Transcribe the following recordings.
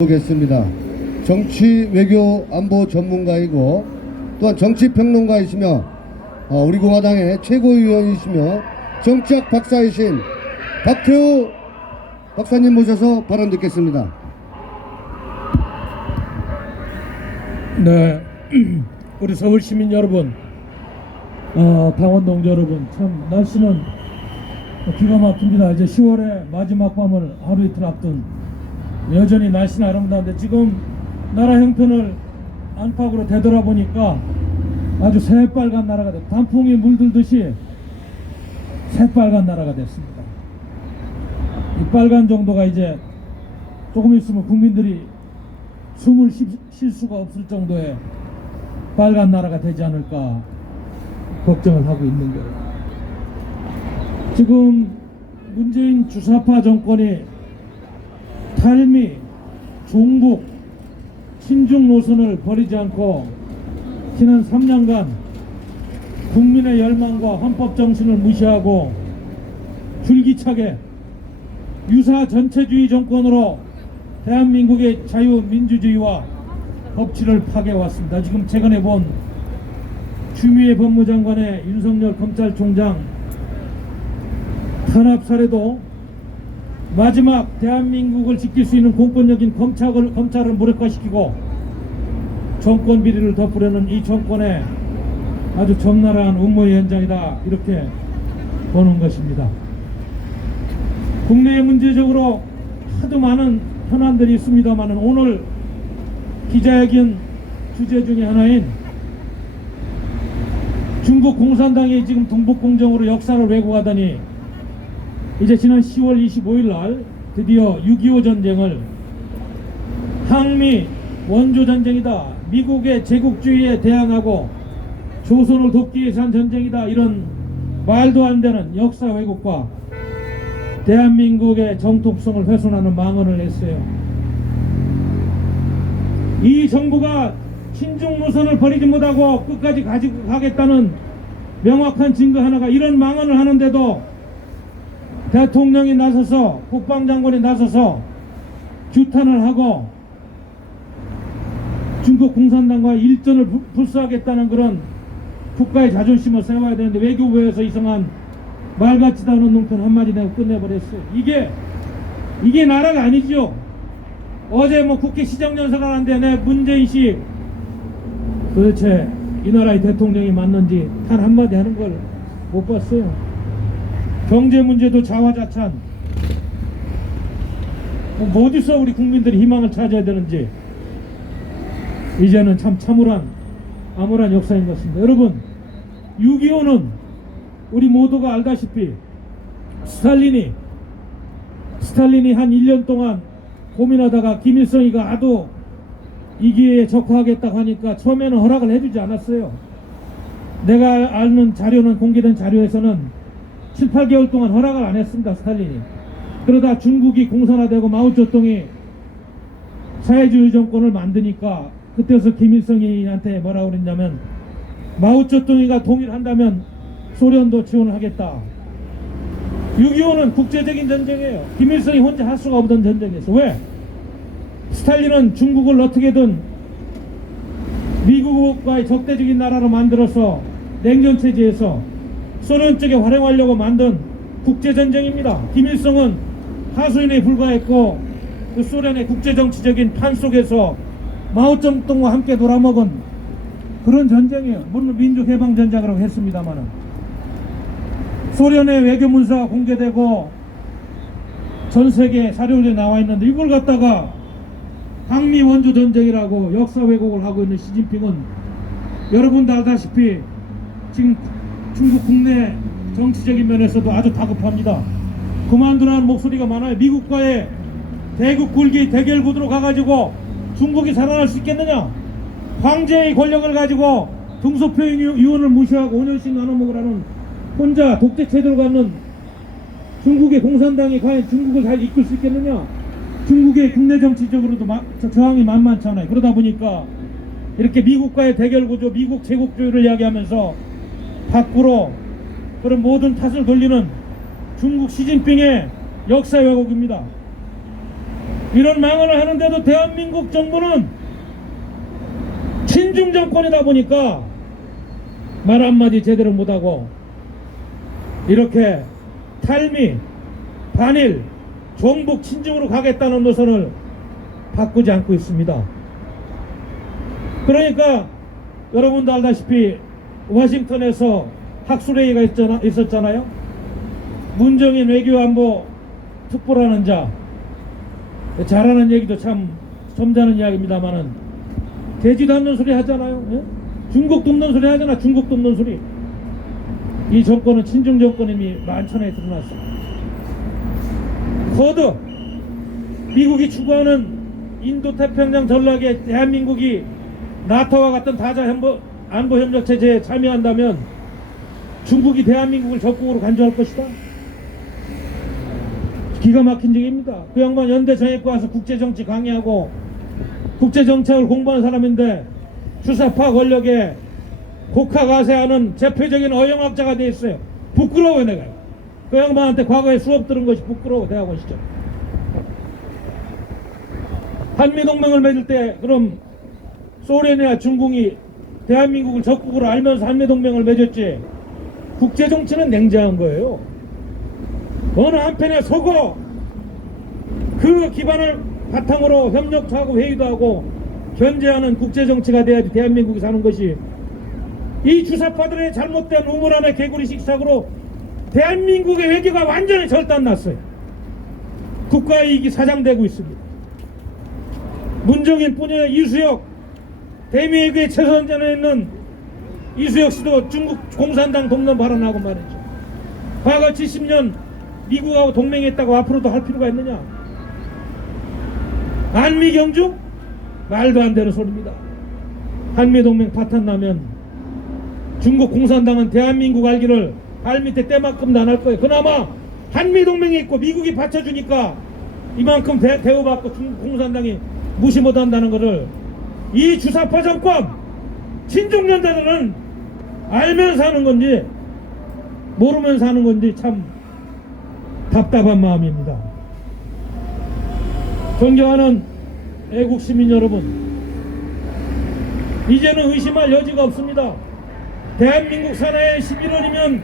보겠습니다. 정치, 외교, 안보 전문가이고 또한 정치평론가이시며 우리 공화당의 최고위원이시며 정치학 박사이신 박태우 박사님 모셔서 발언 듣겠습니다. 네, 우리 서울 시민 여러분, 당원 동지 여러분, 참 날씨는 기가 막힙니다. 이제 10월의 마지막 밤을 하루 이틀 앞둔 여전히 날씨는 아름다운데 지금 나라 형편을 안팎으로 되돌아보니까 아주 새빨간 나라가 됐, 단풍이 물들듯이 새빨간 나라가 됐습니다. 이 빨간 정도가 이제 조금 있으면 국민들이 숨을 쉴 수가 없을 정도의 빨간 나라가 되지 않을까 걱정을 하고 있는 거예요. 지금 문재인 주사파 정권이 탈미, 종북, 친중 노선을 버리지 않고 지난 3년간 국민의 열망과 헌법 정신을 무시하고 줄기차게 유사 전체주의 정권으로 대한민국의 자유민주주의와 법치를 파괴해왔습니다. 지금 최근에 본 추미애 법무장관의 윤석열 검찰총장 탄압 사례도 마지막 대한민국을 지킬 수 있는 공권력인 검찰을 무력화시키고 정권 비리를 덮으려는 이 정권의 아주 적나라한 음모의 현장이다, 이렇게 보는 것입니다. 국내에 문제적으로 하도 많은 현안들이 있습니다만 오늘 기자회견 주제 중에 하나인 중국 공산당이 지금 동북공정으로 역사를 왜곡하더니 이제 지난 10월 25일 날 드디어 6.25 전쟁을 항미 원조 전쟁이다, 미국의 제국주의에 대항하고 조선을 돕기 위해서 한 전쟁이다, 이런 말도 안 되는 역사 왜곡과 대한민국의 정통성을 훼손하는 망언을 했어요. 이 정부가 친중 노선을 버리지 못하고 끝까지 가지고 가겠다는 명확한 증거 하나가, 이런 망언을 하는데도 대통령이 나서서, 국방장관이 나서서 규탄을 하고 중국 공산당과 일전을 불사하겠다는 그런 국가의 자존심을 세워야 되는데 외교부에서 이상한 말 같지도 않은 농촌 한마디 내고 끝내버렸어요. 이게 나라가 아니죠. 어제 뭐 국회 시정연설 하는데 내 문재인 씨 도대체 이 나라의 대통령이 맞는지 단 한마디 하는 걸 못 봤어요. 경제 문제도 자화자찬. 뭐 어디서 우리 국민들이 희망을 찾아야 되는지 이제는 참 암울한 역사인 것 같습니다. 여러분, 6.25는 우리 모두가 알다시피 스탈린이 한 1년 동안 고민하다가 김일성이가 아도 이 기회에 적화하겠다고 하니까 처음에는 허락을 해주지 않았어요. 내가 아는 자료는, 공개된 자료에서는 7, 8개월 동안 허락을 안 했습니다, 스탈린이. 그러다 중국이 공산화되고 마오쩌둥이 사회주의 정권을 만드니까 그때서 김일성이한테 뭐라고 그랬냐면 마오쩌둥이가 동일한다면 소련도 지원을 하겠다. 6.25는 국제적인 전쟁이에요. 김일성이 혼자 할 수가 없던 전쟁이었어. 왜? 스탈린은 중국을 어떻게든 미국과의 적대적인 나라로 만들어서 냉전체제에서 소련 쪽에 활용하려고 만든 국제전쟁입니다. 김일성은 하수인에 불과했고 그 소련의 국제정치적인 판 속에서 마오쩌둥과 함께 놀아먹은 그런 전쟁이에요. 물론 민족해방전쟁이라고 했습니다만 소련의 외교문서가 공개되고 전세계 사료들이 나와 있는데 이걸 갖다가 항미 원조 전쟁이라고 역사 왜곡을 하고 있는 시진핑은 여러분도 알다시피 지금 중국 국내 정치적인 면에서도 아주 다급합니다. 그만두라는 목소리가 많아요. 미국과의 대국 굴기 대결 구도로 가가지고 중국이 살아날 수 있겠느냐? 황제의 권력을 가지고 등소표인 유언을 무시하고 5년씩 나눠먹으라는 혼자 독재 체제로 가는 중국의 공산당이 과연 중국을 잘 이끌 수 있겠느냐? 중국의 국내 정치적으로도 저항이 만만치 않아요. 그러다 보니까 이렇게 미국과의 대결 구조, 미국 제국주의를 이야기하면서 밖으로 그런 모든 탓을 돌리는 중국 시진핑의 역사 왜곡입니다. 이런 망언을 하는데도 대한민국 정부는 친중 정권이다 보니까 말 한마디 제대로 못하고 이렇게 탈미, 반일, 종북 친중으로 가겠다는 노선을 바꾸지 않고 있습니다. 그러니까 여러분도 알다시피 워싱턴에서 학술회의가 있었잖아요. 문정인 외교안보 특보라는 자, 잘하는 얘기도 참 점잖은 이야기입니다만은 되지도 않는 소리 하잖아요. 예? 중국도 없는 소리 하잖아. 중국도 없는 소리. 이 정권은 친중 정권임이 만천하에 드러났어요. 거듭 미국이 추구하는 인도태평양 전략에 대한민국이 나토와 같은 다자 안보협력 체제에 참여한다면 중국이 대한민국을 적국으로 간주할 것이다. 기가 막힌 얘기입니다. 그 양반 연대 정예과 와서 국제정치 강의하고 국제정책을 공부하는 사람인데 주사파 권력에 곡하가세하는 대표적인 어영학자가 돼 있어요. 부끄러워요. 내가 그 양반한테 과거에 수업 들은 것이 부끄러워. 대학원 시절 한미동맹을 맺을 때 그럼 소련이나 중국이 대한민국을 적국으로 알면서 한미동맹을 맺었지. 국제정치는 냉정한 거예요. 어느 한편에 서고 그 기반을 바탕으로 협력도 하고 회의도 하고 견제하는 국제정치가 돼야지 대한민국이 사는 것이. 이 주사파들의 잘못된 우물 안의 개구리 식사구로 대한민국의 외교가 완전히 절단났어요. 국가이익이 사장되고 있습니다. 문정인 뿐이 아니라 이수혁 대미외교에 최선전에 있는 이수혁 씨도 중국 공산당 돕는 발언하고 말했죠. 과거 70년 미국하고 동맹했다고 앞으로도 할 필요가 있느냐. 한미경중? 말도 안 되는 소리입니다. 한미동맹 파탄나면 중국 공산당은 대한민국 알기를 발밑에 때만큼도 안 할 거예요. 그나마 한미동맹이 있고 미국이 받쳐주니까 이만큼 대우받고 중국 공산당이 무시 못한다는 것을 이 주사파 정권 친중연대들은 알면서 하는 건지 모르면서 하는 건지 참 답답한 마음입니다. 존경하는 애국 시민 여러분, 이제는 의심할 여지가 없습니다. 대한민국 사나이 11월이면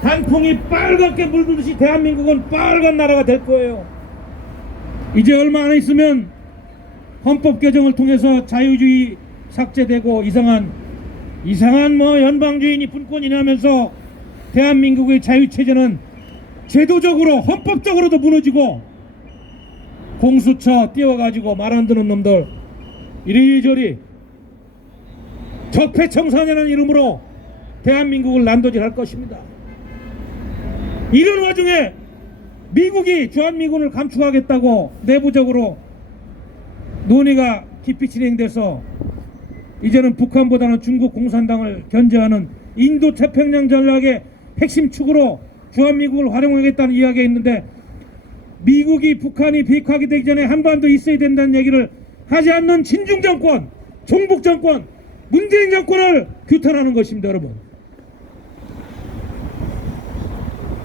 단풍이 빨갛게 물들듯이 대한민국은 빨간 나라가 될 거예요. 이제 얼마 안 있으면 헌법 개정을 통해서 자유주의 삭제되고 이상한 연방주의니 분권이니 하면서 대한민국의 자유체제는 제도적으로 헌법적으로도 무너지고 공수처 띄워가지고 말 안 듣는 놈들 이리저리 적폐청산이라는 이름으로 대한민국을 난도질할 것입니다. 이런 와중에 미국이 주한미군을 감축하겠다고 내부적으로 논의가 깊이 진행돼서 이제는 북한보다는 중국 공산당을 견제하는 인도태평양 전략의 핵심 축으로 주한미국을 활용하겠다는 이야기가 있는데, 미국이 북한이 비핵화하게 되기 전에 한반도 있어야 된다는 얘기를 하지 않는 친중정권, 종북정권, 문재인 정권을 규탄하는 것입니다. 여러분,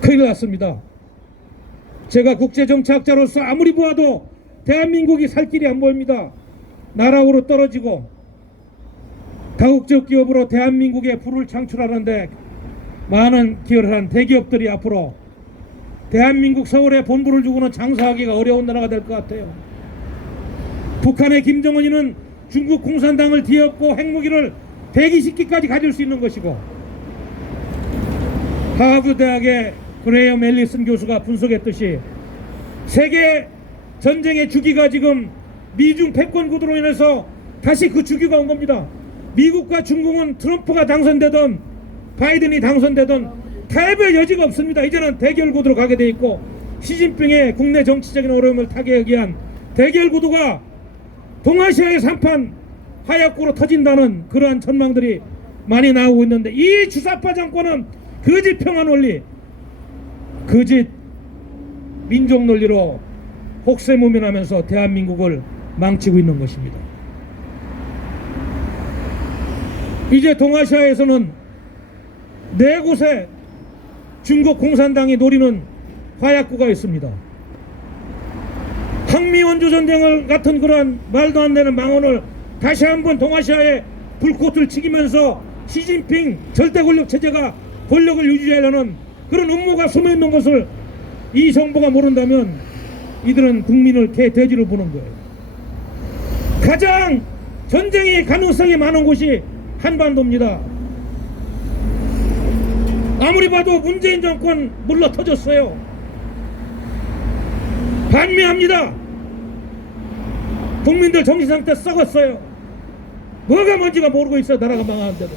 큰일 났습니다. 제가 국제정치학자로서 아무리 보아도 대한민국이 살 길이 안 보입니다. 나락으로 떨어지고 다국적 기업으로 대한민국에 부를 창출하는데 많은 기여를 한 대기업들이 앞으로 대한민국 서울에 본부를 두고는 장사하기가 어려운 나라가 될 것 같아요. 북한의 김정은이는 중국 공산당을 뒤엎고 핵무기를 대기시키기까지 가질 수 있는 것이고, 하버드 대학의 그레이엄 앨리슨 교수가 분석했듯이 세계 전쟁의 주기가 지금 미중 패권 구도로 인해서 다시 그 주기가 온 겁니다. 미국과 중국은 트럼프가 당선되던 바이든이 당선되던 타협의 여지가 없습니다. 이제는 대결 구도로 가게 돼 있고, 시진핑의 국내 정치적인 어려움을 타개하기 위한 대결 구도가 동아시아의 산판 하약구로 터진다는 그러한 전망들이 많이 나오고 있는데, 이 주사파 정권은 거짓 평화 논리, 거짓 민족 논리로 혹세무민하면서 대한민국을 망치고 있는 것입니다. 이제 동아시아에서는 네 곳에 중국 공산당이 노리는 화약구가 있습니다. 방미원조 전쟁을 같은 그러한 말도 안 되는 망언을 다시 한번 동아시아에 불꽃을 튀기면서 시진핑 절대 권력 체제가 권력을 유지하려는 그런 음모가 숨어 있는 것을 이 정부가 모른다면 이들은 국민을 개돼지로 보는 거예요. 가장 전쟁의 가능성이 많은 곳이 한반도입니다. 아무리 봐도 문재인 정권 물러 터졌어요. 반미합니다. 국민들 정신상태 썩었어요. 뭐가 뭔지가 모르고 있어요. 나라가 망하는데도.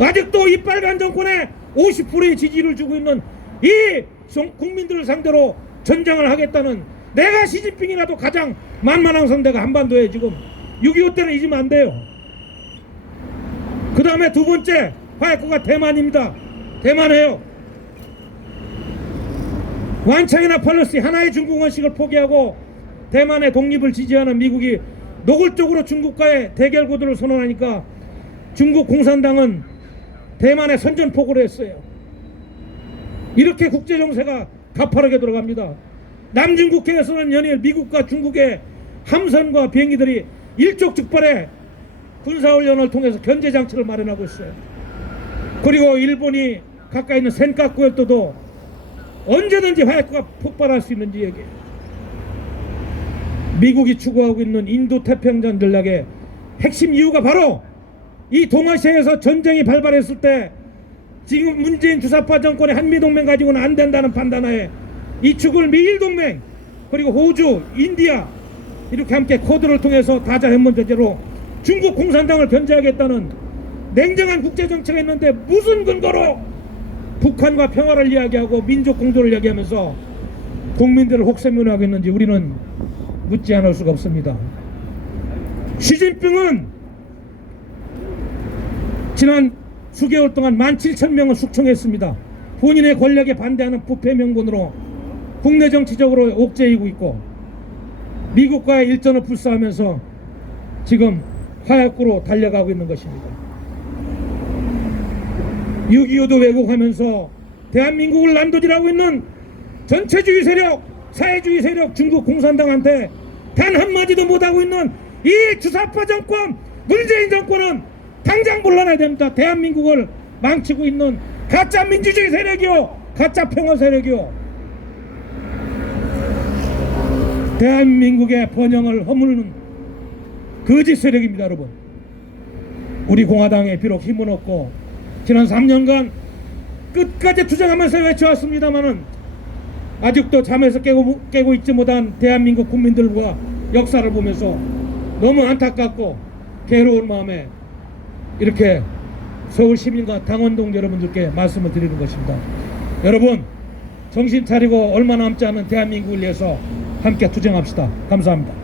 아직도 이 빨간 정권에 50%의 지지를 주고 있는 이 국민들을 상대로 전쟁을 하겠다는, 내가 시진핑이라도 가장 만만한 상대가 한반도에 지금 6.25 때는 잊으면 안 돼요. 그 다음에 두 번째 화약고가 대만입니다. 대만해요. 완창이나 팔러시 하나의 중국 원칙을 포기하고 대만의 독립을 지지하는 미국이 노골적으로 중국과의 대결 구도를 선언하니까 중국 공산당은 대만에 선전포고를 했어요. 이렇게 국제정세가 가파르게 들어갑니다. 남중국해에서는 연일 미국과 중국의 함선과 비행기들이 일촉즉발의 군사훈련을 통해서 견제장치를 마련하고 있어요. 그리고 일본이 가까이 있는 센카쿠 열도도 언제든지 화약고가 폭발할 수 있는지 얘기해요. 미국이 추구하고 있는 인도 태평양 전략의 핵심 이유가 바로 이 동아시아에서 전쟁이 발발했을 때 지금 문재인 주사파 정권의 한미동맹 가지고는 안 된다는 판단하에 이 축을 미일동맹 그리고 호주, 인디아 이렇게 함께 코드를 통해서 다자협력제로 중국 공산당을 견제하겠다는 냉정한 국제정책이 있는데 무슨 근거로 북한과 평화를 이야기하고 민족 공존을 이야기하면서 국민들을 혹세무민하고 있는지 우리는 묻지 않을 수가 없습니다. 시진핑은 지난 수개월 동안 17,000명을 숙청했습니다. 본인의 권력에 반대하는 부패 명분으로 국내 정치적으로 옥죄이고 있고 미국과의 일전을 불사하면서 지금 화약고로 달려가고 있는 것입니다. 6.25도 왜곡하면서 대한민국을 난도질하고 있는 전체주의 세력, 사회주의 세력 중국 공산당한테 단 한마디도 못하고 있는 이 주사파 정권, 문재인 정권은 당장 물러나야 됩니다. 대한민국을 망치고 있는 가짜 민주주의 세력이요, 가짜 평화 세력이요, 대한민국의 번영을 허무는 거짓 세력입니다. 여러분, 우리 공화당에 비록 힘은 없고 지난 3년간 끝까지 투쟁하면서 외쳐왔습니다마는 아직도 잠에서 깨고 있지 못한 대한민국 국민들과 역사를 보면서 너무 안타깝고 괴로운 마음에 이렇게 서울 시민과 당원동 여러분들께 말씀을 드리는 것입니다. 여러분, 정신 차리고 얼마 남지 않은 대한민국을 위해서 함께 투쟁합시다. 감사합니다.